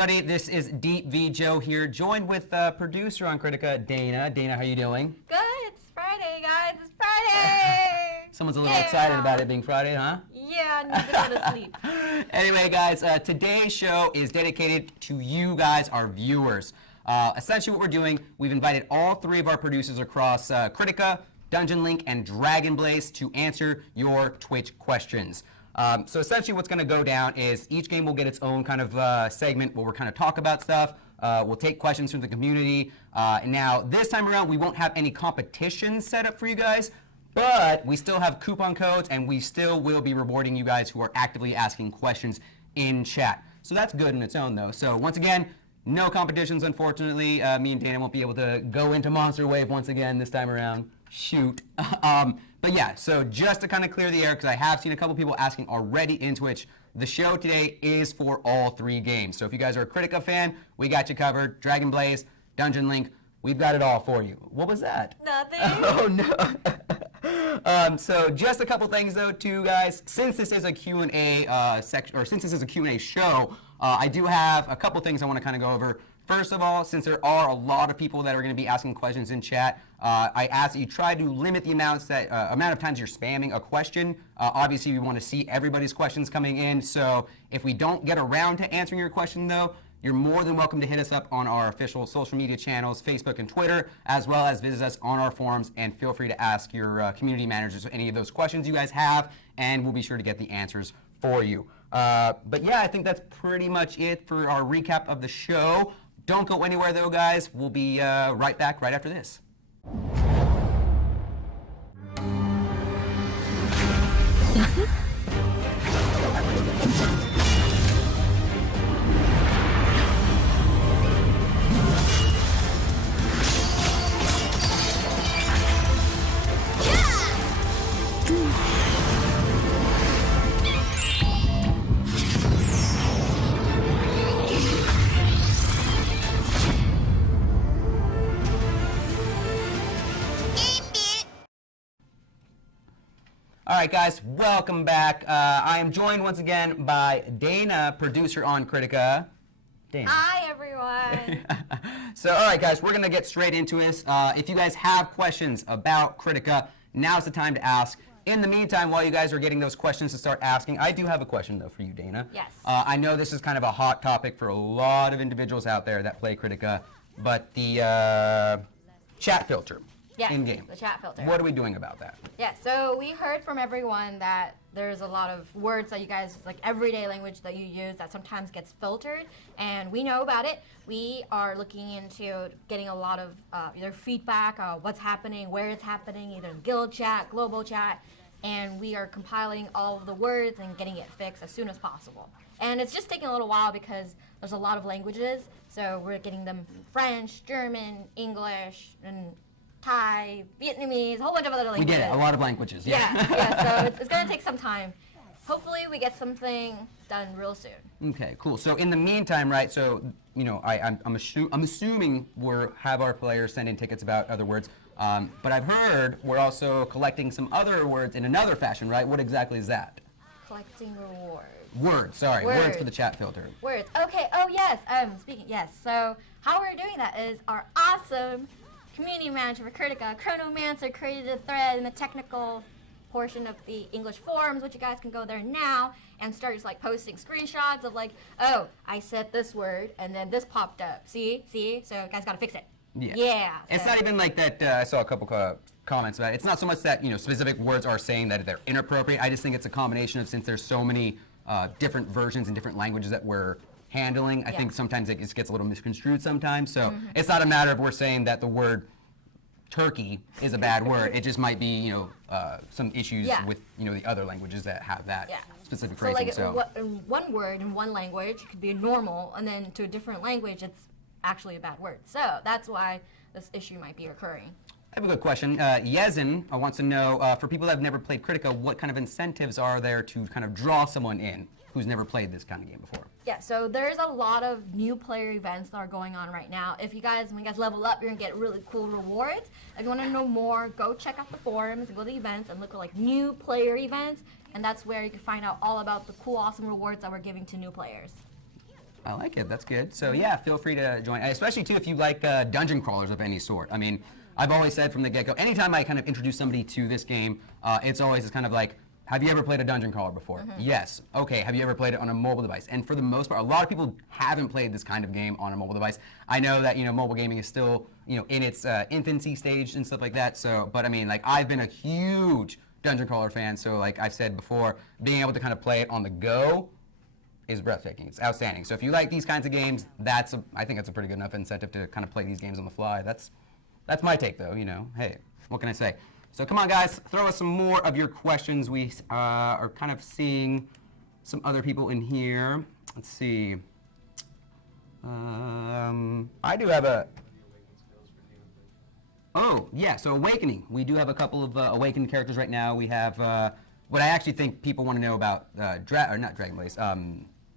everybody. This is Deep V Joe here, joined with producer on Critica, Dana. Dana, how you doing? Good. It's Friday, guys. It's Friday. Someone's a little excited about it being Friday, huh? Yeah, I need to go to sleep. Anyway, guys, today's show is dedicated to you guys, our viewers. Essentially what we're doing, we've invited all three of our producers across Critica, Dungeon Link, and Dragon Blaze to answer your Twitch questions. So essentially what's going to go down is each game will get its own kind of segment where we're kind of talk about stuff. We'll take questions from the community. Now, this time around, we won't have any competitions set up for you guys, but we still have coupon codes, and we still will be rewarding you guys who are actively asking questions in chat. So that's good in its own, though. So once again, no competitions, unfortunately. Me and Dana won't be able to go into Monster Wave once again this time around. Shoot. But yeah, so just to kind of clear the air, because I have seen a couple people asking already in Twitch, the show today is for all three games. So if you guys are a Critica fan, we got you covered. Dragon Blaze, Dungeon Link, we've got it all for you. What was that? Nothing. Oh, no. So just a couple things, though, too, guys. Since this is a Q&A section, or since this is a Q&A show, I do have a couple things I want to kind of go over. First of all, since there are a lot of people that are going to be asking questions in chat, I ask that you try to limit the amount of times you're spamming a question. Obviously, we want to see everybody's questions coming in, so if we don't get around to answering your question, though, you're more than welcome to hit us up on our official social media channels, Facebook and Twitter, as well as visit us on our forums, and feel free to ask your community managers any of those questions you guys have, and we'll be sure to get the answers for you. But yeah, I think that's pretty much it for our recap of the show. Don't go anywhere, though, guys. We'll be right back right after this. All right, guys, welcome back. I am joined once again by Dana, producer on Critica. Dana. Hi, everyone. So, all right, guys, we're going to get straight into this. If you guys have questions about Critica, now's the time to ask. In the meantime, while you guys are getting those questions to start asking, I do have a question, though, for you, Dana. Yes. I know this is kind of a hot topic for a lot of individuals out there that play Critica, but the chat filter. Yes, in-game. the chat filter. What are we doing about that? Yeah, so we heard from everyone that there's a lot of words that you guys, like everyday language that you use that sometimes gets filtered, and we know about it. We are looking into getting a lot of either feedback, what's happening, where it's happening, either in guild chat, global chat, and we are compiling all of the words and getting it fixed as soon as possible. And it's just taking a little while because there's a lot of languages, so we're getting them French, German, English, and Thai, Vietnamese, a whole bunch of other languages. We get it, a lot of languages, yeah. Yeah, so it's going to take some time. Hopefully we get something done real soon. Okay, cool. So in the meantime, right, so, you know, I'm assuming we'll have our players send in tickets about other words, but I've heard we're also collecting some other words in another fashion, right? What exactly is that? Collecting rewards. Words, sorry, words for the chat filter. Words, okay, oh yes, yes. So how we're doing that is our awesome community manager for Critica, Chronomancer, created a thread in the technical portion of the English forums, which you guys can go there now and start just like posting screenshots of like, oh, I said this word and then this popped up. See? So you guys gotta fix it. Yeah. It's not even like that. I saw a couple comments about it. It's not so much that, you know, specific words are saying that they're inappropriate. I just think it's a combination of, since there's so many different versions and different languages that we're handling, I think sometimes it just gets a little misconstrued sometimes. So it's not a matter of we're saying that the word turkey is a bad word. It just might be, you know, some issues with, you know, the other languages that have that specific phrasing. So like one word in one language could be normal, and then to a different language it's actually a bad word. So that's why this issue might be occurring. I have a good question. Yezin wants to know, for people that have never played Critica, what kind of incentives are there to kind of draw someone in who's never played this kind of game before? Yeah, so there's a lot of new player events that are going on right now. If you guys, when you guys level up, you're gonna get really cool rewards. If you want to know more, go check out the forums and go to the events and look at like new player events, and that's where you can find out all about the cool, awesome rewards that we're giving to new players. I like it. That's good. So yeah, feel free to join, especially too if you like dungeon crawlers of any sort. I mean, I've always said from the get-go, anytime I kind of introduce somebody to this game, it's always just kind of like, have you ever played a dungeon crawler before? Yes. Okay. Have you ever played it on a mobile device? And for the most part, a lot of people haven't played this kind of game on a mobile device. I know that mobile gaming is still in its infancy stage and stuff like that. So, but I mean, like I've been a huge dungeon crawler fan. So, like I've said before, being able to kind of play it on the go is breathtaking. It's outstanding. So if you like these kinds of games, I think that's a pretty good enough incentive to kind of play these games on the fly. That's my take, though. Hey, what can I say? So come on, guys, throw us some more of your questions. We are kind of seeing some other people in here. Let's see. I do have a. Oh, yeah, so Awakening. We do have a couple of Awakened characters right now. We have what I actually think people want to know about, not Dragon Blaze,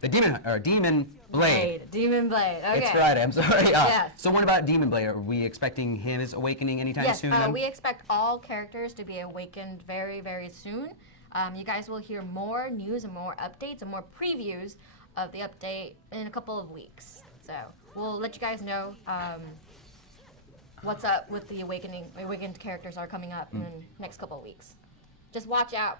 the Demon Blade. Demon Blade, okay. It's Friday, I'm sorry. Yes. So what about Demon Blade? Are we expecting his awakening anytime soon? Yes, we expect all characters to be awakened very, very soon. You guys will hear more news and more updates and more previews of the update in a couple of weeks. So we'll let you guys know what's up with the awakened characters are coming up in the next couple of weeks. Just watch out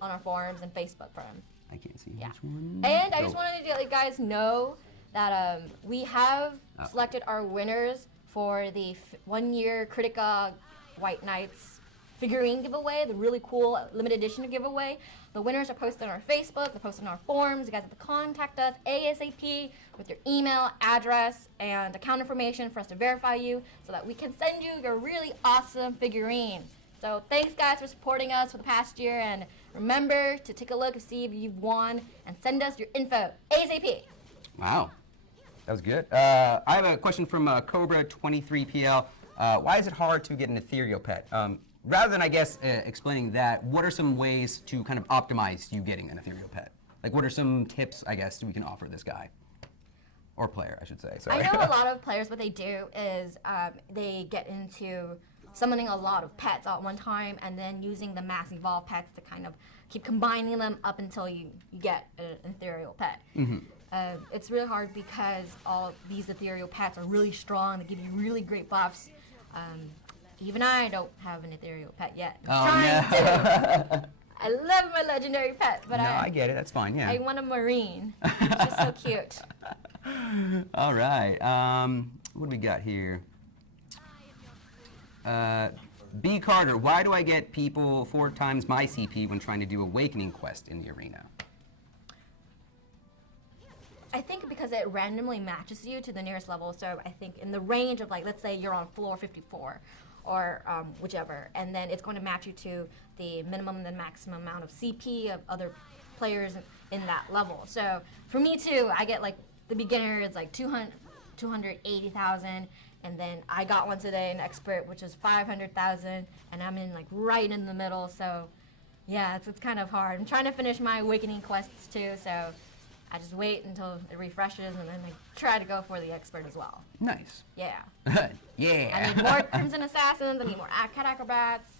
on our forums and Facebook for them. I can't see which one. And I just wanted to let you guys know that we have selected our winners for the 1-year Critica White Knights figurine giveaway, the really cool limited edition giveaway. The winners are posted on our Facebook, they're posted on our forums. You guys have to contact us ASAP with your email, address, and account information for us to verify you so that we can send you your really awesome figurine. So thanks, guys, for supporting us for the past year, and remember to take a look and see if you've won and send us your info ASAP. Wow, that was good. I have a question from Cobra23PL. Why is it hard to get an ethereal pet? Rather than, I guess, explaining that, what are some ways to kind of optimize you getting an ethereal pet? Like, what are some tips, I guess, we can offer this guy? Or player, I should say. Sorry. I know a lot of players, what they do is they get into summoning a lot of pets at one time and then using the mass evolve pets to kind of keep combining them up until you get an ethereal pet. It's really hard because all of these ethereal pets are really strong. They give you really great buffs. Even I don't have an ethereal pet yet. I'm trying to. I love my legendary pet, but I get it. That's fine. Yeah. I want a marine. She's so cute. All right. What do we got here? B. Carter, why do I get people 4 times my CP when trying to do Awakening quest in the arena? I think because it randomly matches you to the nearest level. So I think in the range of, like, let's say you're on floor 54 or whichever, and then it's going to match you to the minimum and the maximum amount of CP of other players in that level. So for me too, I get like the beginner is like 280,000. And then I got one today, an expert, which is 500,000, and I'm in like right in the middle. So, yeah, it's kind of hard. I'm trying to finish my awakening quests too, so I just wait until it refreshes, and then I try to go for the expert as well. Nice. Yeah. Yeah. I need more Crimson Assassins. I need more Cat Acrobats.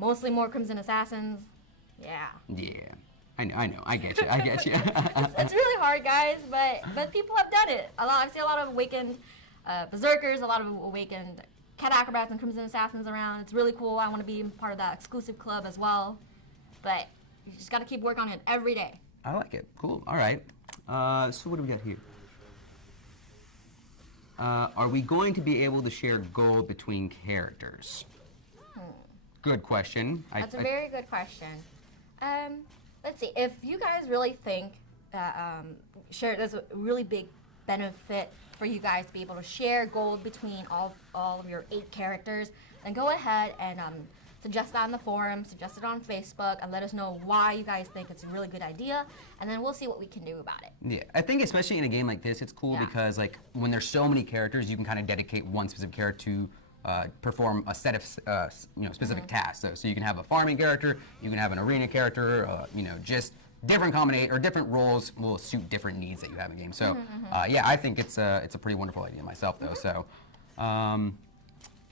Mostly more Crimson Assassins. Yeah. Yeah. I know. I get you. It's really hard, guys, but people have done it. I see a lot of awakened Berserkers, a lot of awakened Cat Acrobats and Crimson Assassins around. It's really cool. I want to be part of that exclusive club as well. But you just got to keep working on it every day. I like it. Cool. All right. So what do we got here? Are we going to be able to share gold between characters? Good question. That's a very good question. Let's see. If you guys really think that there's a really big benefit for you guys to be able to share gold between all of your 8 characters, then go ahead and suggest that on the forum, suggest it on Facebook, and let us know why you guys think it's a really good idea, and then we'll see what we can do about it. Yeah, I think especially in a game like this, it's cool because like when there's so many characters, you can kind of dedicate one specific character to perform a set of specific tasks. So you can have a farming character, you can have an arena character, just different different roles will suit different needs that you have in game. So yeah, I think it's a pretty wonderful idea myself though. So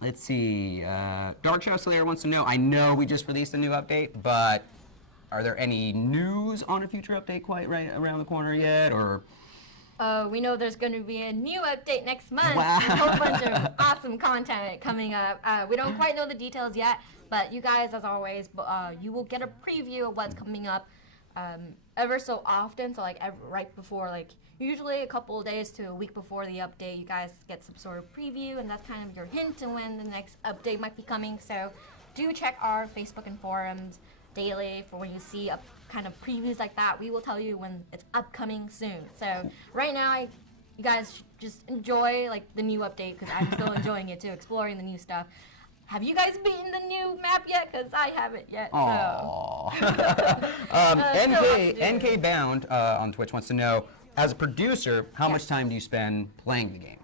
let's see. Dark Shadow Slayer wants to know. I know we just released a new update, but are there any news on a future update quite right around the corner yet, or? We know there's going to be a new update next month. Wow. A whole bunch of awesome content coming up. We don't quite know the details yet, but you guys, as always, you will get a preview of what's coming up ever so often. So like right before, like usually a couple of days to a week before the update, you guys get some sort of preview, and that's kind of your hint to when the next update might be coming. So do check our Facebook and forums daily for when you see kind of previews like that. We will tell you when it's upcoming soon. So right now, you guys should just enjoy like the new update, because I'm still enjoying it too, exploring the new stuff. Have you guys beaten the new map yet? Because I haven't yet. Aww. NK Bound on Twitch wants to know, as a producer, how much time do you spend playing the game?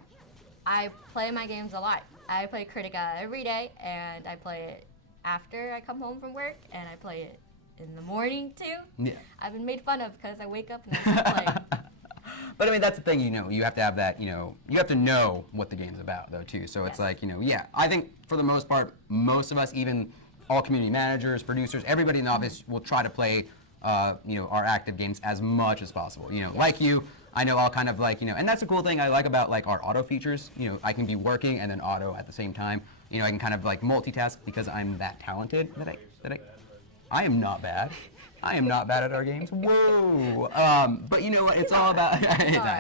I play my games a lot. I play Critica every day, and I play it after I come home from work, and I play it in the morning too. Yeah. I've been made fun of because I wake up and I start playing. But I mean, that's the thing, you have to have that, you have to know what the game's about, though, too. So it's like, yeah, I think for the most part, most of us, even all community managers, producers, everybody in the office will try to play, our active games as much as possible. Like you, I know I'll kind of like, and that's the cool thing I like about like our auto features. I can be working and then auto at the same time. I can kind of like multitask because I'm that talented that I am not bad. I am not bad at our games. Whoa. But you know what? It's all about.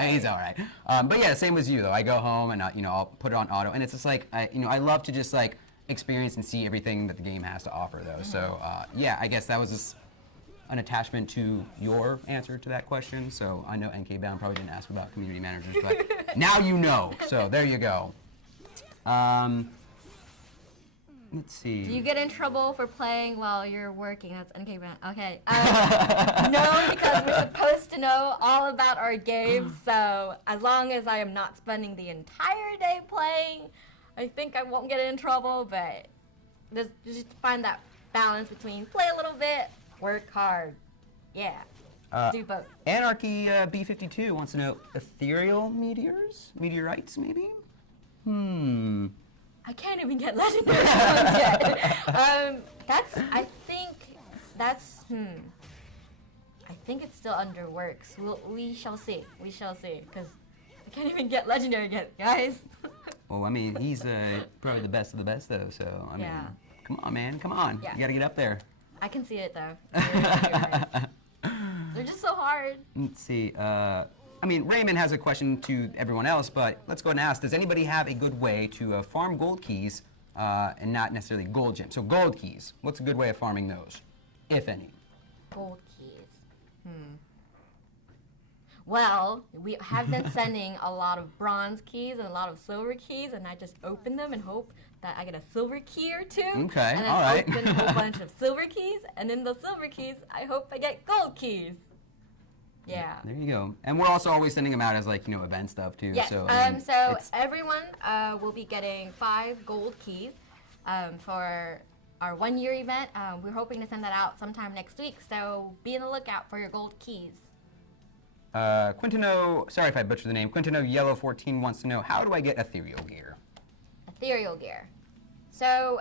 He's all right. But yeah, same as you though. I go home and I'll put it on auto, and it's just like I love to just like experience and see everything that the game has to offer though. So yeah, I guess that was just an attachment to your answer to that question. So I know NK Bound probably didn't ask about community managers, but now you know. So there you go. Let's see. Do you get in trouble for playing while you're working? That's NK Bound. Okay. No, because we're supposed to know all about our games. So as long as I am not spending the entire day playing, I think I won't get in trouble. But just find that balance between play a little bit, work hard. Yeah. Do both. Anarchy B52 wants to know ethereal meteorites, maybe? I can't even get legendary ones yet. I think it's still under works. We shall see. We shall see. Because I can't even get legendary yet, guys. Well, I mean, he's probably the best of the best, though. So I mean, come on, man, come on. Yeah. You gotta get up there. I can see it though. They're just so hard. Let's see. I mean, Raymond has a question to everyone else, but let's go ahead and ask, does anybody have a good way to farm gold keys and not necessarily gold gems? So gold keys, what's a good way of farming those, if any? Gold keys. Well, we have been sending a lot of bronze keys and a lot of silver keys, and I just open them and hope that I get a silver key or two. Okay, and then all right. open a whole bunch of silver keys, and in the silver keys, I hope I get gold keys. Yeah. There you go. And we're also always sending them out as like, event stuff too. Yes. So, so everyone will be getting 5 gold keys for our 1-year event. We're hoping to send that out sometime next week. So be on the lookout for your gold keys. Quintino, sorry if I butchered the name, Quintino Yellow 14 wants to know, how do I get ethereal gear? Ethereal gear. So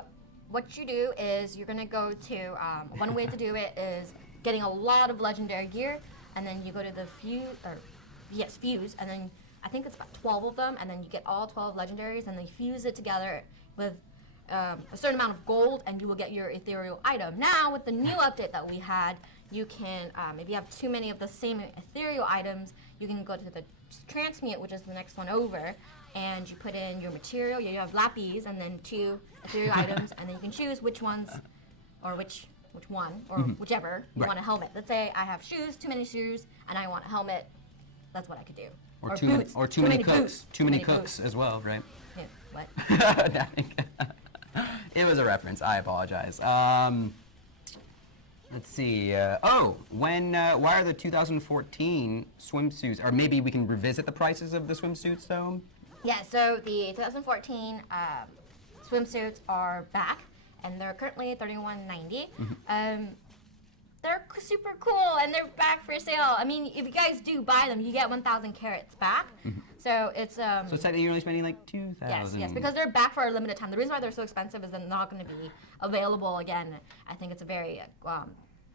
what you do is you're going to go to, one way to do it is getting a lot of legendary gear, and then you go to the fuse, and then I think it's about 12 of them, and then you get all 12 legendaries, and they fuse it together with a certain amount of gold, and you will get your ethereal item. Now, with the new update that we had, you can, if you have too many of the same ethereal items, you can go to the transmute, which is the next one over, and you put in your material. You have lapis, and then 2 ethereal items, and then you can choose which ones, or which one, or whichever you want a helmet. Let's say I have shoes, too many shoes, and I want a helmet. That's what I could do. Or boots. Too many cooks. Boots. Too many cooks as well, right? Yeah, what? It was a reference. I apologize. Let's see. Why are the 2014 swimsuits, or maybe we can revisit the prices of the swimsuits, though? Yeah, so the 2014 swimsuits are back, and they're currently $31.90. They're super cool, and they're back for sale. I mean, if you guys do buy them, you get 1,000 carats back. So it's So it's like you're only spending like 2,000. Yes, because they're back for a limited time. The reason why they're so expensive is they're not going to be available again. I think it's a very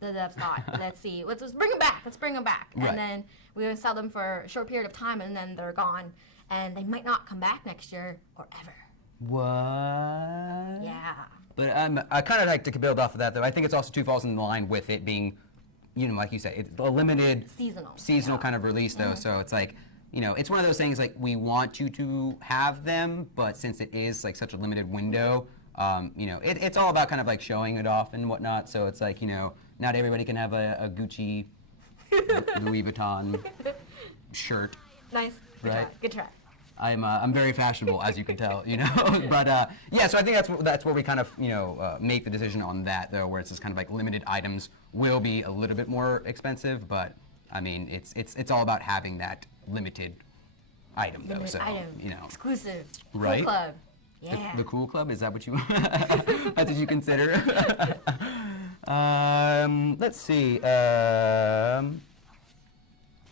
the devs thought, let's see, let's bring them back. Let's bring them back. Right. And then we would sell them for a short period of time, and then they're gone. And they might not come back next year or ever. What? Yeah. But I kind of like to build off of that, though. I think it's also too falls in line with it being, like you said, it's a limited seasonal kind of release, though. So it's like, it's one of those things like we want you to have them, but since it is like such a limited window, it's all about kind of like showing it off and whatnot. So it's like, not everybody can have a Gucci, Louis Vuitton shirt. Nice. Good Right. try. Good try. I'm very fashionable, as you can tell, But yeah, so I think that's where we kind of make the decision on that, though, where it's just kind of like limited items will be a little bit more expensive, but I mean it's all about having that limited item, though. Limited So item. Exclusive. Right? Cool club. Yeah. The cool club, is that what you that's what you consider? Let's see.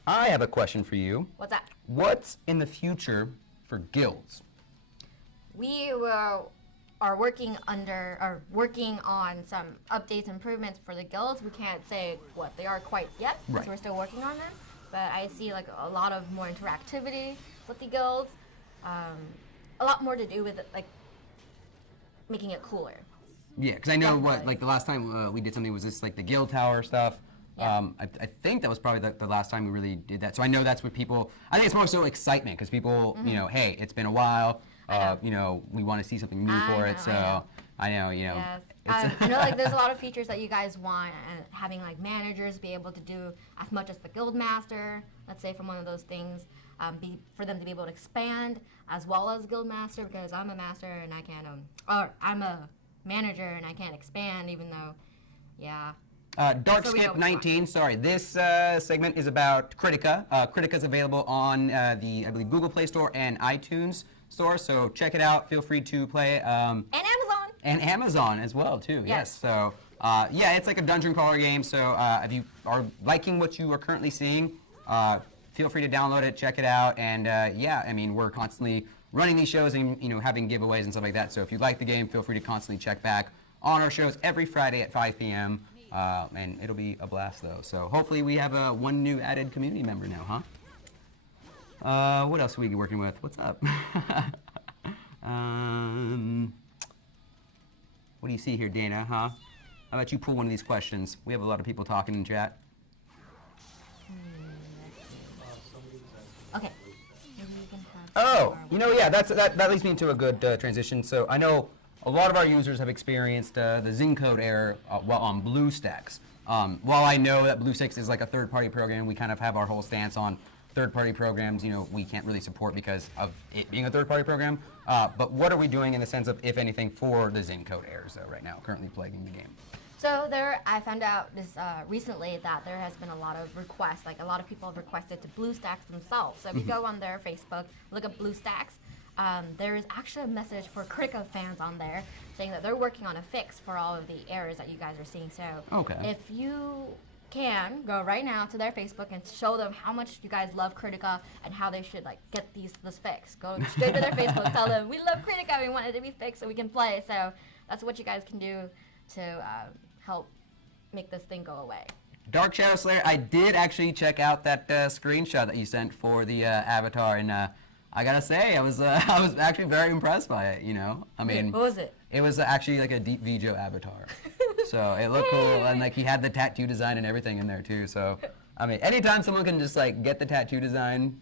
I have a question for you. What's that? What's in the future for guilds? We are working on some updates, improvements for the guilds. We can't say what they are quite yet because Right. we're still working on them. But I see like a lot of more interactivity with the guilds. A lot more to do with it, like making it cooler. Yeah, because I know Definitely. like the last time we did something was this like the guild tower stuff. Yeah. I think that was probably the last time we really did that. So I know that's what people. I think it's more so excitement because people, hey, it's been a while. We want to see something new for it. So I know, Yes. it's I know like there's a lot of features that you guys want, and having like managers be able to do as much as the guild master, let's say from one of those things, for them to be able to expand as well as guild master, because I'm a master and I can't, or I'm a manager and I can't expand even though, yeah. Dark So we know Skip what we 19. Sorry, this segment is about Critica. Critica is available on the I believe Google Play Store and iTunes Store. So check it out. Feel free to play it. And Amazon. And Amazon as well too. Yes. Yes. So yeah, it's like a dungeon crawler game. So if you are liking what you are currently seeing, feel free to download it, check it out, and yeah, I mean we're constantly running these shows and having giveaways and stuff like that. So if you like the game, feel free to constantly check back on our shows every Friday at 5 p.m. And it'll be a blast though. So hopefully we have one new added community member now, huh? What else are we working with? What's up? What do you see here, Dana, huh? How about you pull one of these questions? We have a lot of people talking in chat. Okay. Maybe we can have Oh, some more- yeah, that leads me into a good transition. So I know a lot of our users have experienced the Zing code error while on BlueStacks. While I know that BlueStacks is like a third-party program, we kind of have our whole stance on third-party programs. We can't really support because of it being a third-party program. But what are we doing in the sense of, if anything, for the Zing code errors though right now, currently plaguing the game? So I found out this recently that there has been a lot of requests. Like a lot of people have requested to BlueStacks themselves. So if you go on their Facebook, look up BlueStacks. There is actually a message for Critica fans on there saying that they're working on a fix for all of the errors that you guys are seeing. So Okay. if you can go right now to their Facebook and show them how much you guys love Critica and how they should like get this fix. Go straight to their Facebook, tell them we love Critica, we want it to be fixed so we can play. So that's what you guys can do to help make this thing go away. Dark Shadow Slayer, I did actually check out that screenshot that you sent for the avatar, and I gotta say, I was actually very impressed by it. I mean, What was it? it was actually like a Deep Vijo avatar, so it looked cool, and like he had the tattoo design and everything in there too. So, I mean, anytime someone can just like get the tattoo design,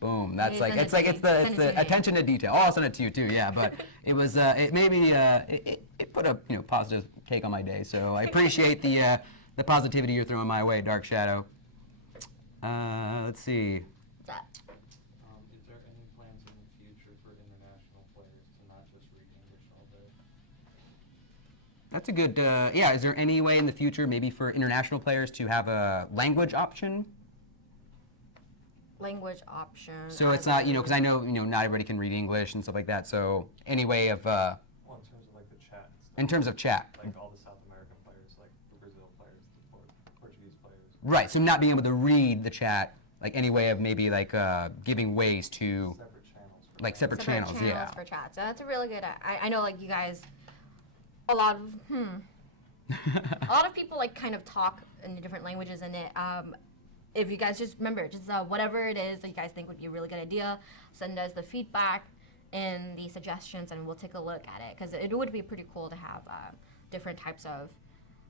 boom, that's Maybe like send it's it to me. the Send it to me. attention to detail. Oh, I'll send it to you too, yeah. But it was it made me it put a positive take on my day. So I appreciate the positivity you're throwing my way, Dark Shadow. Let's see. That. Is there any plans in the future for international players to not just read English all day? That's a good, yeah, is there any way in the future, maybe for international players, to have a language option? Language option. So it's not, because I know, not everybody can read English and stuff like that, so any way of, Well, in terms of like the chat and stuff. in terms of chat. Like all the South American players, like the Brazil players, the Portuguese players. Right, so not being able to read the chat, like any way of maybe like giving ways to, Separate channels. For like that. separate channels, yeah. for chat. So that's a really good. I know like you guys, a lot of A lot of people like kind of talk in different languages in it. If you guys just remember, just whatever it is that you guys think would be a really good idea, send us the feedback and the suggestions, and we'll take a look at it. Because it would be pretty cool to have different types of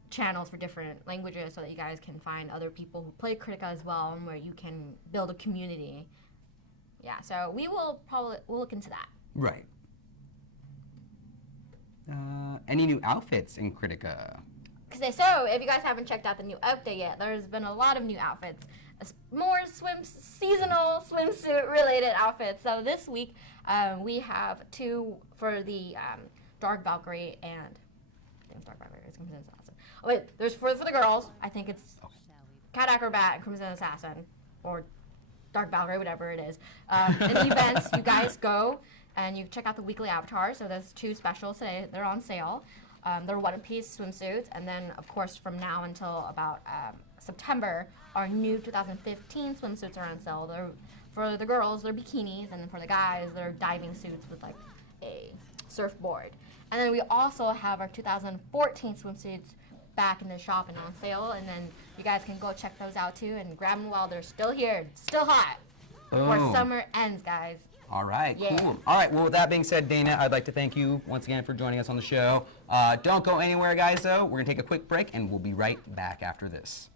channels for different languages, so that you guys can find other people who play Critica as well, and where you can build a community. Yeah, so we'll look into that. Right. Any new outfits in Critica? So, if you guys haven't checked out the new update yet, there's been a lot of new outfits. More seasonal swimsuit related outfits. So this week, we have 2 for the Dark Valkyrie and, I think it's Dark Valkyrie, it's Crimson Assassin. Oh wait, there's for the girls, I think it's Cat Acrobat and Crimson Assassin, or Dark Valkyrie, whatever it is. In the events, you guys go and you check out the weekly avatars. So there's 2 specials today. They're on sale. They're one-piece swimsuits, and then of course from now until about September, our new 2015 swimsuits are on sale. They're, for the girls, they're bikinis, and then for the guys, they're diving suits with like a surfboard. And then we also have our 2014 swimsuits back in the shop and on sale, and then you guys can go check those out too and grab them while they're still here, still hot, before Boom. summer ends, guys. All right, Yeah. cool. All right, well, with that being said, Dana, I'd like to thank you once again for joining us on the show. Don't go anywhere, guys, though. We're going to take a quick break, and we'll be right back after this.